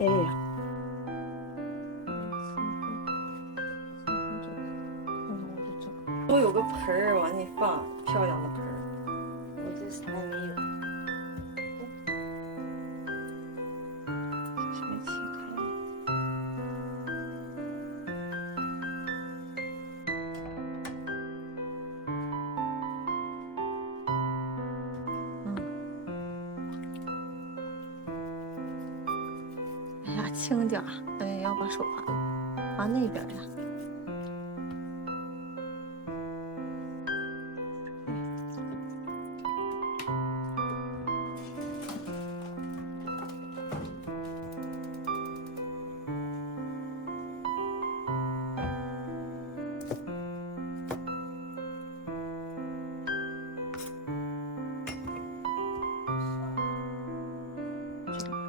哎呀，都有个盆儿往里放，漂亮的盆儿。我这啥也没有，这没切开。哎呀，轻点儿！哎呀，要把手划那边呀。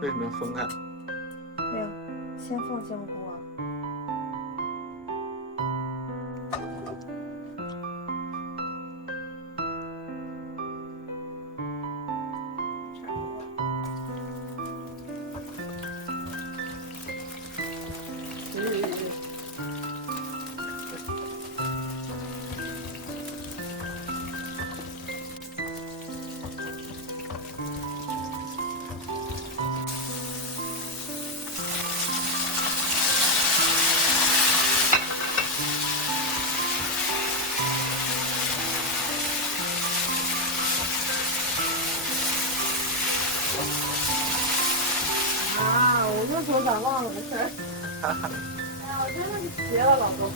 为什么要分开？对呀，先放香菇啊。啊，我这时候咋忘了个事儿？哎呀，我真的是绝了，老公。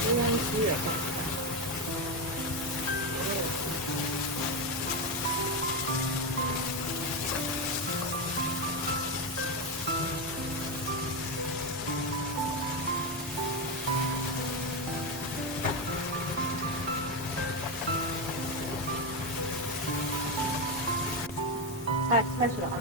乌兰鸡也放。哎，开始了啊！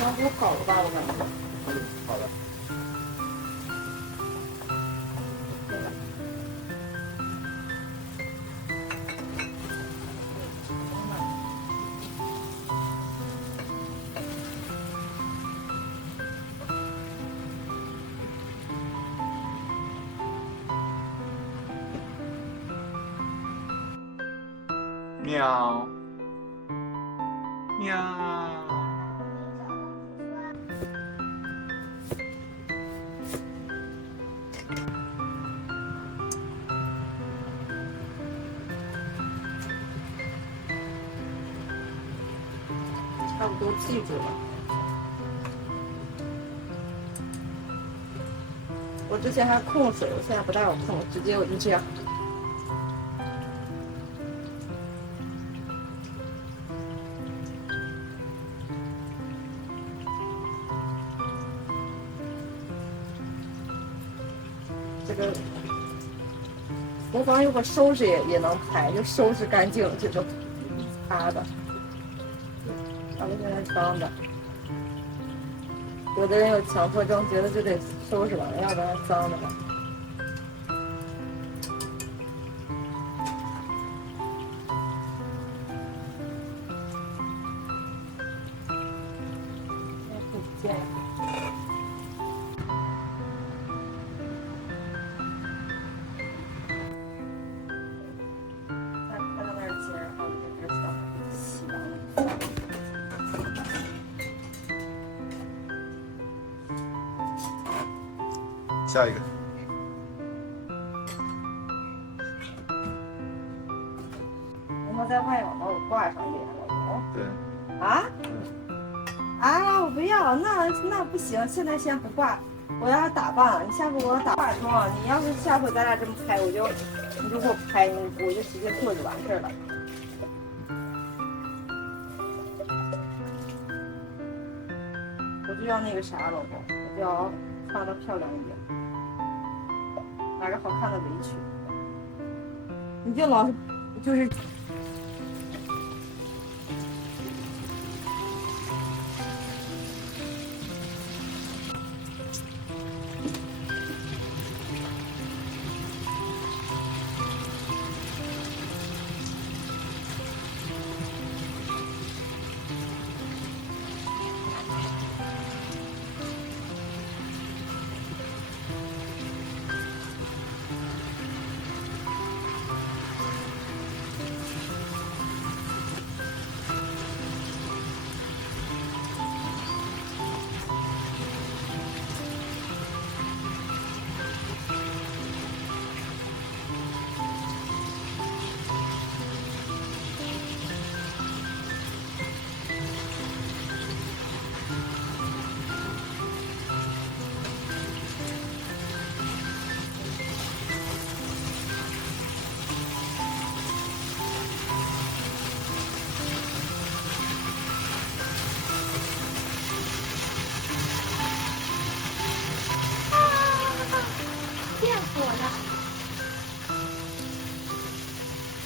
香菇好了吧？我感觉。好的。喵，喵。他们都记住了。我之前还控水，我现在不大有控，直接我就这样。这个厨房如果收拾也能拍，就收拾干净这种擦的，要不现在脏的。有的人有强迫症，觉得就得收拾完了，要不然脏的了。不见。下一个。然后在外网把我挂上脸了，对。啊？啊！我不要，那不行，现在先不挂，我要打扮了。你下回我要打化妆，你要是下回咱俩这么拍，你就给我拍，我就直接做就完事儿了。我就要那个啥，老公，我就要穿的漂亮一点，拿个好看的围裙。你就老是就是。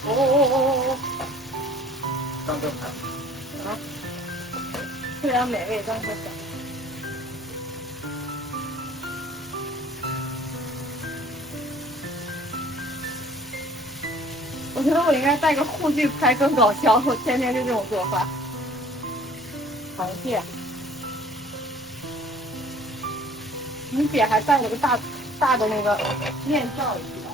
哦，当正牌。啊！非常美味，当个小。我觉得我应该带个护具拍更搞笑，我天天就这种做法。螃蟹，你姐还带了个大的那个面罩一起来。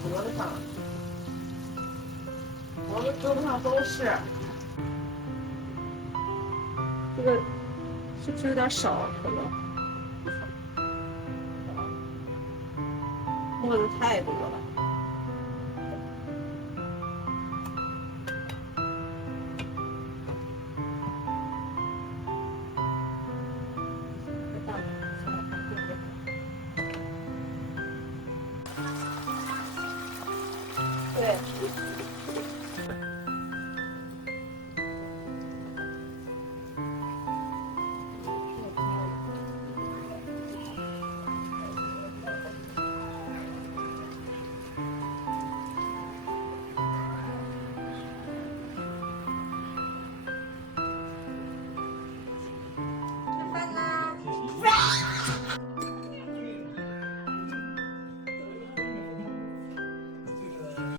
脖子上，胳膊上都是。这个是不是有点少啊？可乐，沫子太多了。